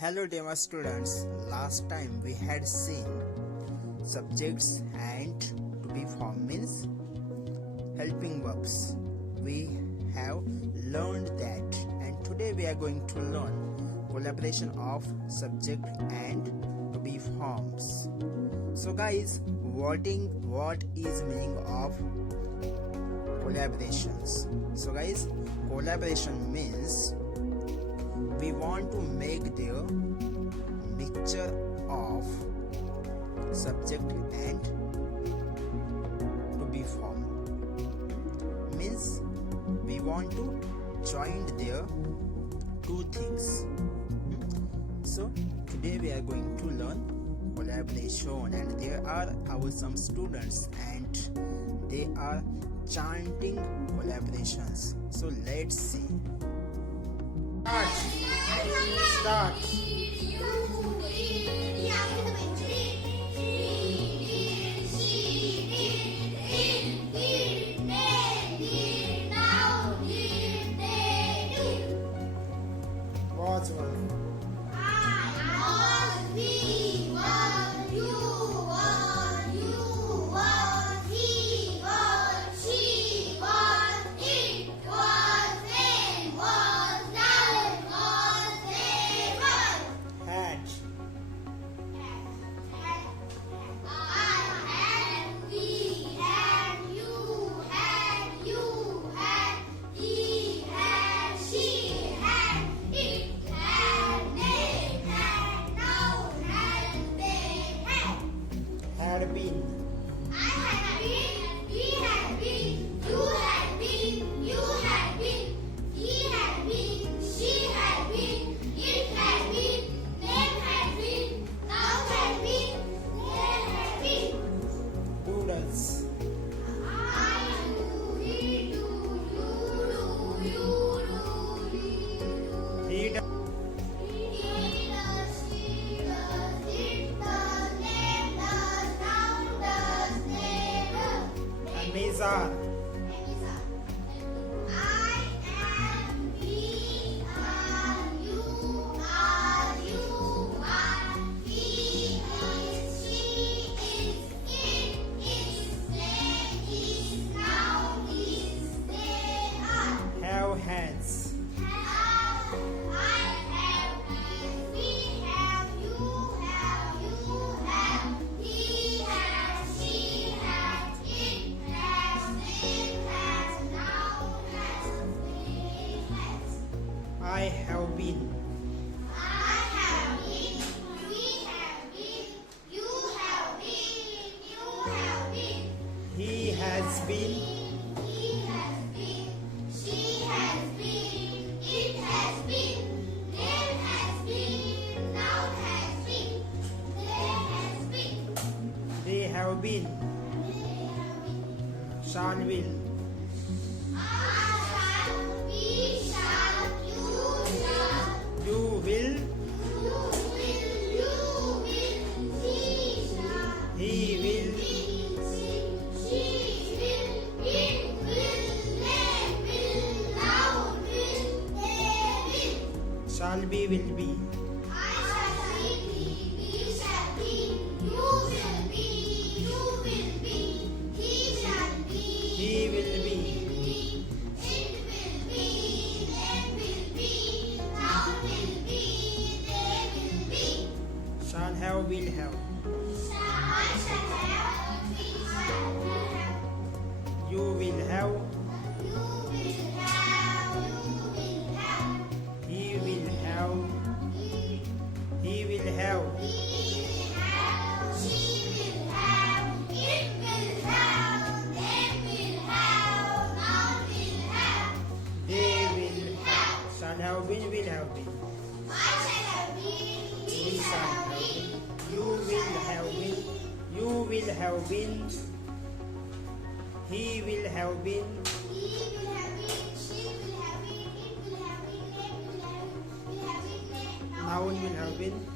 Hello dear students, last time we had seen subjects and to be formed means helping verbs. We have learned that, and today we are going to learn collaboration of subject and to be forms. So guys, what is meaning of collaborations? So guys, collaboration means we want to make the mixture of subject and to be formed. Means we want to join their two things. So today we are going to learn collaboration, and there are some students and they are chanting collaborations. So let's see. Start. Was one. Had been. I had been, we had been, you had been, you had been, he had been, she had been, it had been, them had been, now had been, there had been. Doodles. I do, we do, you do, you do, we do. He does. He does, she does, it does, them does, now does, they does. And these are. I am, we are, you are, you are, he is, she is, it is, they is, now is, they are. Have hands. Have, I have, we have, you have, you have, he has, she has, it has, now has, they has. I have been. I have been, we have been, you have been, you have been. He has been. He has been, she has been, it has been, them has been, now has been, there has been. They have been. Shall will. I shall, we shall, you shall, You will. you will, he shall, He will. she will, it will, they will, now will, they will. Shall be, will be. I shall be, we shall be, you will be, you will be, he shall be, He will be. it will be, they will be, now will be, they will be. Shall have, will have. I shall have, we shall have, You will have. you will have, you will have, He will have. He will have. he will have, she will have, it will have, they will have, now will have. They will have. Shall have been, will have been. I shall have been, we shall have been, You will have been. You will have been. He will have been. he will have been, she will have been, it will have been, they will have been, Noun will have been.